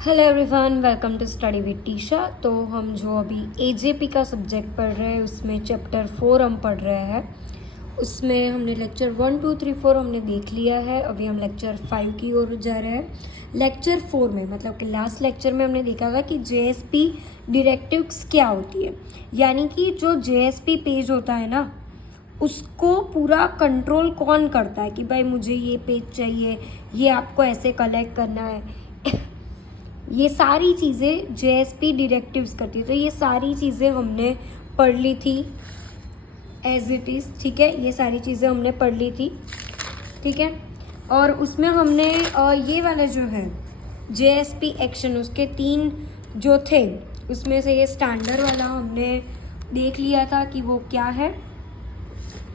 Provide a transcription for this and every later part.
Hello everyone, welcome to study with Tisha. तो हम जो अभी एजेपी का सब्जेक्ट पढ़ रहे हैं उसमें चैप्टर 4 हम पढ़ रहे हैं। उसमें हमने लेक्चर 1, 2, 3, 4 हमने देख लिया है। अभी हम लेक्चर 5 की ओर जा रहे हैं। लेक्चर 4 में मतलब कि लास्ट लेक्चर में हमने देखा था कि जेएसपी डायरेक्टिव्स क्या होती है, यानी कि जो जेएसपी पेज होता है ना उसको पूरा कंट्रोल कौन करता है कि भाई मुझे ये पेज चाहिए, ये आपको ऐसे कलेक्ट करना है। ये सारी चीज़ें जेएसपी डायरेक्टिव्स करती है। तो ये सारी चीज़ें हमने पढ़ ली थी एज इट इज़, ठीक है। ये सारी चीज़ें हमने पढ़ ली थी, ठीक है। और उसमें हमने ये वाला जो है जेएसपी एक्शन, उसके 3 जो थे उसमें से ये स्टैंडर्ड वाला हमने देख लिया था कि वो क्या है।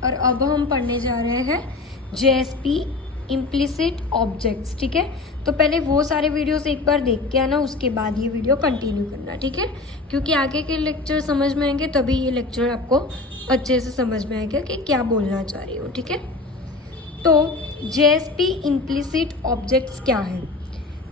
और अब हम पढ़ने जा रहे हैं जेएसपी इम्प्लिसिट ऑब्जेक्ट्स, ठीक है। तो पहले वो सारे वीडियोस एक बार देख के आना, उसके बाद ये वीडियो कंटिन्यू करना, ठीक है। क्योंकि आगे के लेक्चर समझ में आएंगे तभी ये लेक्चर आपको अच्छे से समझ में आएगा कि क्या बोलना चाह रही हूँ, ठीक है। तो जेएसपी इम्प्लिसिट ऑब्जेक्ट्स क्या है?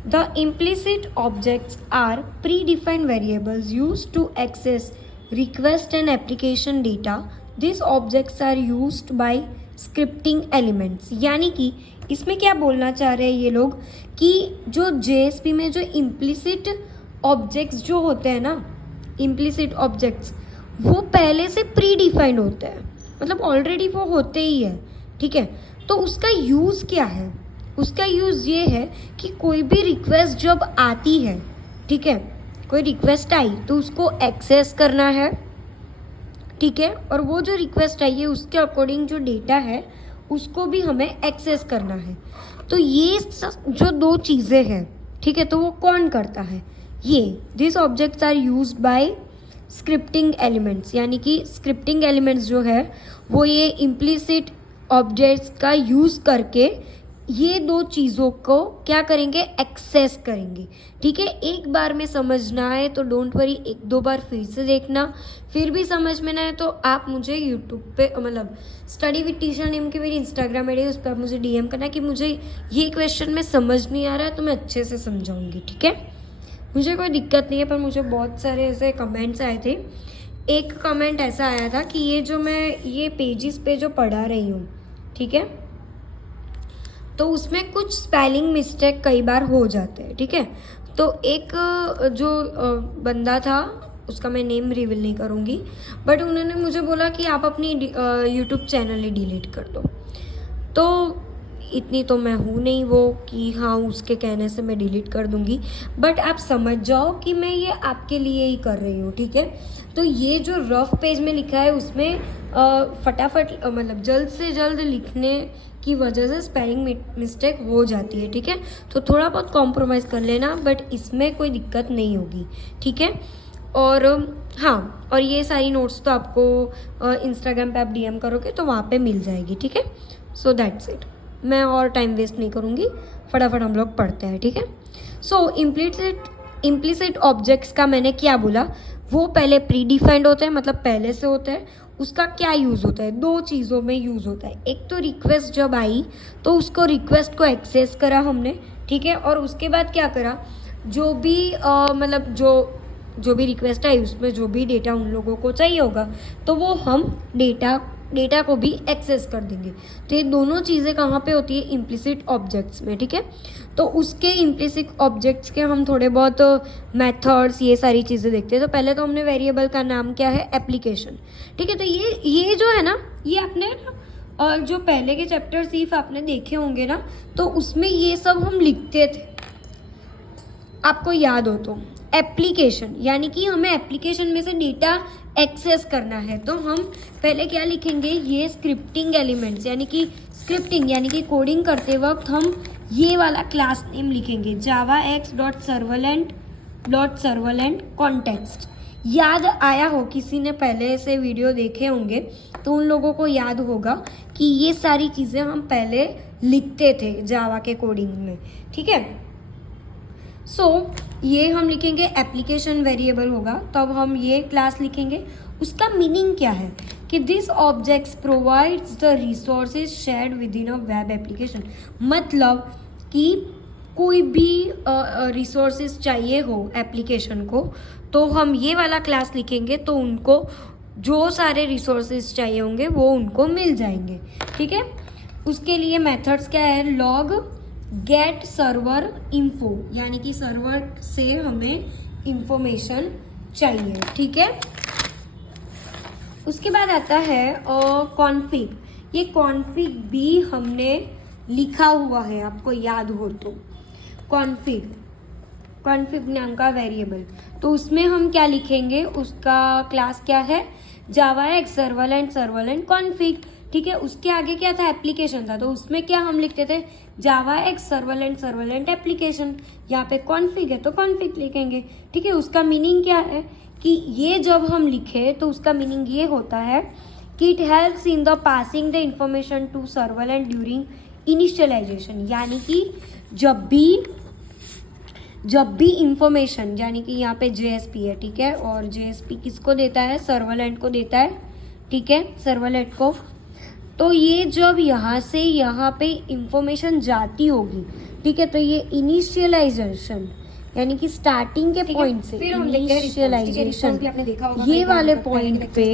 The implicit objects are predefined variables use to access request and application data. This objects are used by scripting elements. यानी कि इसमें क्या बोलना चाह रहे हैं ये लोग कि जो जेएसपी में जो इम्प्लिसिट ऑब्जेक्ट्स जो होते हैं ना, इम्प्लिसिट ऑब्जेक्ट्स वो पहले से प्री डिफाइंड होते हैं, मतलब ऑलरेडी वो होते ही है, ठीक है। तो उसका यूज़ क्या है? उसका यूज़ ये है कि कोई भी रिक्वेस्ट जब आती है, ठीक है, कोई रिक्वेस्ट आई तो उसको एक्सेस करना है, ठीक है। और वो जो रिक्वेस्ट आई है उसके अकॉर्डिंग जो डेटा है उसको भी हमें एक्सेस करना है। तो ये जो 2 चीज़ें हैं, ठीक है, तो वो कौन करता है? ये this objects are used by scripting elements. यानी कि स्क्रिप्टिंग एलिमेंट्स जो है वो ये इम्प्लिसिट ऑब्जेक्ट्स का यूज़ करके ये 2 चीज़ों को क्या करेंगे? एक्सेस करेंगे, ठीक है। एक बार में समझना है तो डोंट वरी, 1-2 बार फिर से देखना। फिर भी समझ में ना है तो आप मुझे यूट्यूब पे मतलब स्टडी विद टीशा नेम की मेरी इंस्टाग्राम आई डी, उस पर मुझे डीएम करना कि मुझे ये क्वेश्चन में समझ नहीं आ रहा है तो मैं अच्छे से समझाऊंगी, ठीक है। मुझे कोई दिक्कत नहीं है, पर मुझे बहुत सारे ऐसे कमेंट्स आए थे। एक कमेंट ऐसा आया था कि ये जो मैं ये पेजेस पे जो पढ़ा रही हूँ, ठीक है, तो उसमें कुछ स्पेलिंग मिस्टेक कई बार हो जाते हैं, ठीक है। तो एक जो बंदा था उसका मैं नेम रिवील नहीं करूँगी, बट उन्होंने मुझे बोला कि आप अपनी यूट्यूब चैनल ही डिलीट कर दो। तो इतनी तो मैं हूँ नहीं वो कि हाँ उसके कहने से मैं डिलीट कर दूँगी, बट आप समझ जाओ कि मैं ये आपके लिए ही कर रही हूँ, ठीक है। तो ये जो रफ पेज में लिखा है उसमें फटाफट मतलब जल्द से जल्द लिखने की वजह से स्पेलिंग मिस्टेक हो जाती है, ठीक है। तो थोड़ा बहुत कॉम्प्रोमाइज़ कर लेना, बट इसमें कोई दिक्कत नहीं होगी, ठीक है। और हाँ, और ये सारी नोट्स तो आपको इंस्टाग्राम पे आप डीएम करोगे तो वहाँ पे मिल जाएगी, ठीक है। So that's it. मैं और टाइम वेस्ट नहीं करूँगी, फटाफट हम लोग पढ़ते हैं, ठीक है। सो इम्प्लिसिट ऑब्जेक्ट्स का मैंने क्या बोला, वो पहले प्री डिफाइंड होते हैं, मतलब पहले से होते हैं। उसका क्या यूज़ होता है? 2 चीज़ों में यूज़ होता है। एक तो रिक्वेस्ट जब आई तो उसको रिक्वेस्ट को एक्सेस करा हमने, ठीक है। और उसके बाद क्या करा, जो भी मतलब जो भी रिक्वेस्ट आई उसमें जो भी डेटा उन लोगों को चाहिए होगा तो वो हम डेटा को भी एक्सेस कर देंगे। तो ये दोनों चीज़ें कहाँ पे होती है? इम्प्लिसिट ऑब्जेक्ट्स में, ठीक है। तो उसके इम्प्लिसिट ऑब्जेक्ट्स के हम थोड़े बहुत मेथड्स ये सारी चीज़ें देखते हैं। तो पहले तो हमने वेरिएबल का नाम क्या है? एप्लीकेशन, ठीक है। तो ये जो है ना, ये आपने और जो पहले के चैप्टर सिर्फ आपने देखे होंगे ना, तो उसमें ये सब हम लिखते थे, आपको याद हो तो। एप्लीकेशन यानी कि हमें एप्लीकेशन में से डेटा एक्सेस करना है, तो हम पहले क्या लिखेंगे? ये स्क्रिप्टिंग एलिमेंट्स, यानी कि स्क्रिप्टिंग यानी कि कोडिंग करते वक्त हम ये वाला क्लास नेम लिखेंगे, javax.servlet कॉन्टेक्स्ट। याद आया हो, किसी ने पहले से वीडियो देखे होंगे तो उन लोगों को याद होगा कि ये सारी चीज़ें हम पहले लिखते थे जावा के कोडिंग में, ठीक है। सो ये हम लिखेंगे एप्लीकेशन वेरिएबल होगा, तब हम ये क्लास लिखेंगे। उसका मीनिंग क्या है कि this objects provides the resources shared with in a web application. मतलब कि कोई भी रिसोर्सेज चाहिए हो एप्लीकेशन को, तो हम ये वाला क्लास लिखेंगे तो उनको जो सारे रिसोर्सेज चाहिए होंगे वो उनको मिल जाएंगे, ठीक है। उसके लिए मेथड्स क्या है, लॉग गेट सर्वर इन्फो, यानी कि सर्वर से हमें इंफॉर्मेशन चाहिए, ठीक है। उसके बाद आता है कॉन्फिग। ये कॉन्फिग भी हमने लिखा हुआ है, आपको याद हो तो। कॉन्फिग नाम का वेरिएबल, तो उसमें हम क्या लिखेंगे, उसका क्लास क्या है, जावा एक्स सर्वलेंट कॉन्फिग, ठीक है। उसके आगे क्या था, एप्लीकेशन था, तो उसमें क्या हम लिखते थे, जावा एक्स सर्वलेंट एप्लीकेशन। यहाँ पे कॉन्फिग है तो कॉन्फिग लिखेंगे, ठीक है। उसका मीनिंग क्या है कि ये जब हम लिखे तो उसका मीनिंग ये होता है कि it helps in the passing the information to servlet during initialisation, यानी कि जब भी इंफॉर्मेशन, यानी कि यहाँ पे JSP है, ठीक है, और JSP किसको देता है, सर्वलेंट को देता है, ठीक है, सर्वलेंट को। तो ये जब यहाँ से यहाँ पे इंफॉर्मेशन जाती होगी, ठीक है, तो ये इनिशियलाइजेशन यानी कि स्टार्टिंग के पॉइंट से इनिशियलाइजेशन, ये वाले पॉइंट पे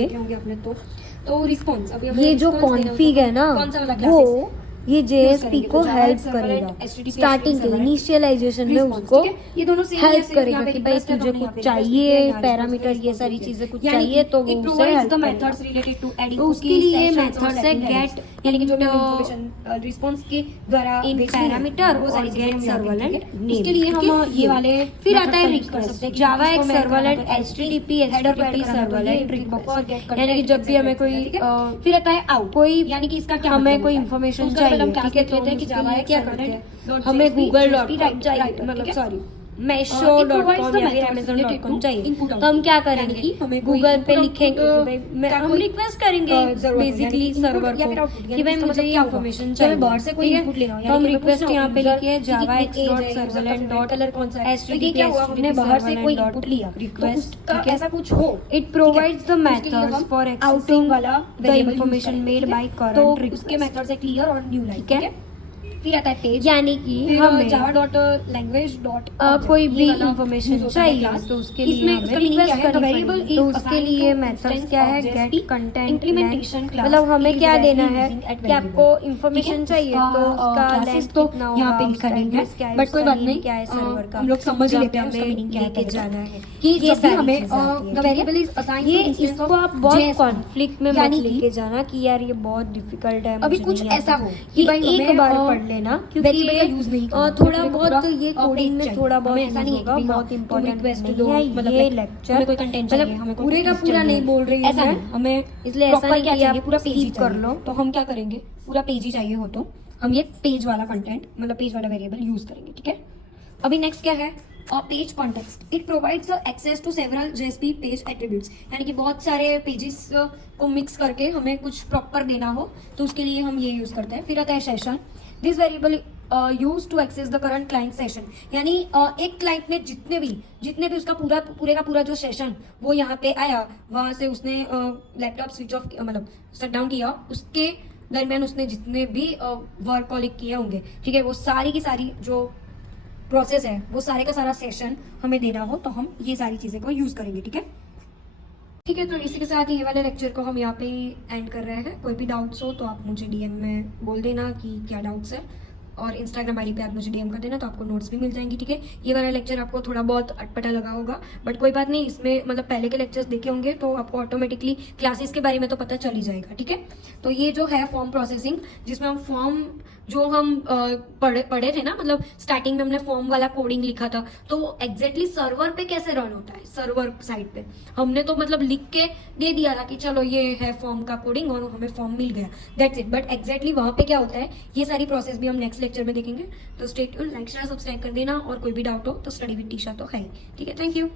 तो रिस्पॉन्स ये जो कॉन्फिग है ना, वो ये JSP को हेल्प करेगा स्टार्टिंग के इनिशियलाइजेशन में, उसको ये दोनों हेल्प करेगा कि भाई तुझे कुछ चाहिए, पैरामीटर ये सारी चीजें कुछ चाहिए तो वो उसे हेल्प करेगा। तो उसके लिए मेथड्स है गेट, यानी कि जो इंफॉर्मेशन रिस्पांस के द्वारा इन पैरामीटर और गेट सर्वलेंट नेम, उसके लिए हम ये वाले फिर आता है request, Java X servlet HTTP servlet request, यानी कि जब भी हमें कोई फिर आता है आउट, कोई यानी कि इसका क्या हमें मतलब कोई होता है? इंफॉर्मेशन उसका चाहिए, मतलब ठीक है, तो कहते हैं कि जावा उसके लिए क्या करते हैं, हमें JSP google.com चाहिए, right, मतलब ठीक है? सॉरी meesho.com या फिर amazon.com चाहिए, तो हम क्या करेंगे, गूगल पे लिखेंगे कि भाई हम रिक्वेस्ट करेंगे बेसिकली सर्वर को कि भाई मुझे ये इंफॉर्मेशन चाहिए, बाहर से कोई इनपुट लेना हो, तो हम रिक्वेस्ट यहाँ पे लिखे जावा एक्स.सर्वलेंट कलर कौन सा है, तो ये क्या हुआ, हमने बाहर से कोई इनपुट लिया, रिक्वेस्ट, तो ऐसा कुछ हो, it provides the methods for accessing वाला द इंफॉर्मेशन मेड बाय तो करंट उसके रिक्वेस्ट, मेथड्स है क्लियर और न्यू लाइन, ठीक है। फिर आता है पेज, यानी कि हमें java.language. कोई भी इंफॉर्मेशन चाहिए तो उसके लिए हमें रिक्वेस्ट करनी पड़ेगी, तो उसके लिए मेथड्स क्या है, गेट कंटेंट Implementation class मतलब हमें is क्या directly देना है using at कि आपको variable. इंफॉर्मेशन ठीक है? चाहिए तो उसका classes लेंथ तो कितना यहाँ पे होगा, लिखा उसका नहीं है, address क्या है, but कोई उसका बात name नहीं, क्या है सर्वर का, हम लोग समझ ही लेते हैं उसका हमें meaning क्या है लेके पहले जाना तो। है कि ये जब भी सारी हमें चीजें आती हैं, the ठीक है? variable is assigned ये to instance इसको of आप बहुत JSP, कॉन्फ्लिक्ट में मत यानी कि लेके जाना कि यार ये बहुत डिफिकल्ट है, अभी मुझे कुछ नहीं ऐसा आता। हो कि कि भाई एक हमें, बार पढ़ लेना, क्योंकि variable का ये use नहीं करना, थोड़ा variable का बहुत पूरा ये कोडिंग में चाहिए। थोड़ा बहुत हमें ऐसा नहीं है होगा, कि हाँ, बहुत तुम इंपॉर्टेंट request नहीं दो, है मतलब ये like लेक्चर, हमें कोई कंटेंट चाहिए, हमें कोई पूरे का text पूरा चाहिए। नहीं बोल रही ऐसा हूँ नहीं, हमें इसलिए ऐसा proper नहीं क्या कि चाहिए, आप पूरा पेज ही skip कर चाहिए। लो। तो हम क्या करेंगे, पूरा पेज ही चाहिए हो तो हम ये पेज वाला कंटेंट, मतलब पेज वाला वेरिएबल यूज करेंगे, ठीक है। अभी नेक्स्ट क्या है, page context, it provides access to several JSP page attributes, यानी कि बहुत सारे पेजेस को मिक्स करके हमें कुछ प्रॉपर देना हो तो उसके लिए हम ये यूज करते हैं। फिर आता है session, this variable use to access the current client session, यानी एक क्लाइंट ने जितने भी उसका पूरे का पूरा जो सेशन वो यहाँ पे आया, वहां से उसने लैपटॉप स्विच ऑफ, मतलब शट डाउन किया, उसके दरमियान उसने जितने भी वर्क कॉलिक किए होंगे, ठीक है, वो सारी की सारी जो प्रोसेस है वो सारे का सारा सेशन हमें देना हो तो हम ये सारी चीजें को यूज करेंगे, ठीक है। ठीक है, तो इसी के साथ ये वाले लेक्चर को हम यहाँ पे एंड कर रहे हैं। कोई भी डाउट्स हो तो आप मुझे DM में बोल देना कि क्या डाउट्स है, और इंस्टाग्राम आईडी पे आप मुझे DM कर देना तो आपको नोट्स भी मिल जाएंगी, ठीक है। ये वाला लेक्चर आपको थोड़ा बहुत अटपटा लगा होगा, बट कोई बात नहीं, इसमें मतलब पहले के लेक्चर्स देखे होंगे तो आपको ऑटोमेटिकली क्लासेस के बारे में तो पता चल ही जाएगा, ठीक है। तो ये जो है फॉर्म प्रोसेसिंग, जिसमें हम फॉर्म जो हम पढ़े थे ना, मतलब स्टार्टिंग में हमने फॉर्म वाला कोडिंग लिखा था, तो एग्जैक्टली सर्वर पे कैसे रन होता है, सर्वर साइड पे हमने तो मतलब लिख के दे दिया था कि चलो ये है फॉर्म का कोडिंग और हमें फॉर्म मिल गया, दैट्स इट। बट एग्जैक्टली वहां पे क्या होता है, ये सारी प्रोसेस भी हम नेक्स्ट लेक्चर में देखेंगे। तो stay tuned, like share subscribe कर देना, और कोई भी डाउट हो तो स्टडी विद टीशा तो है, ठीक है। Thank you.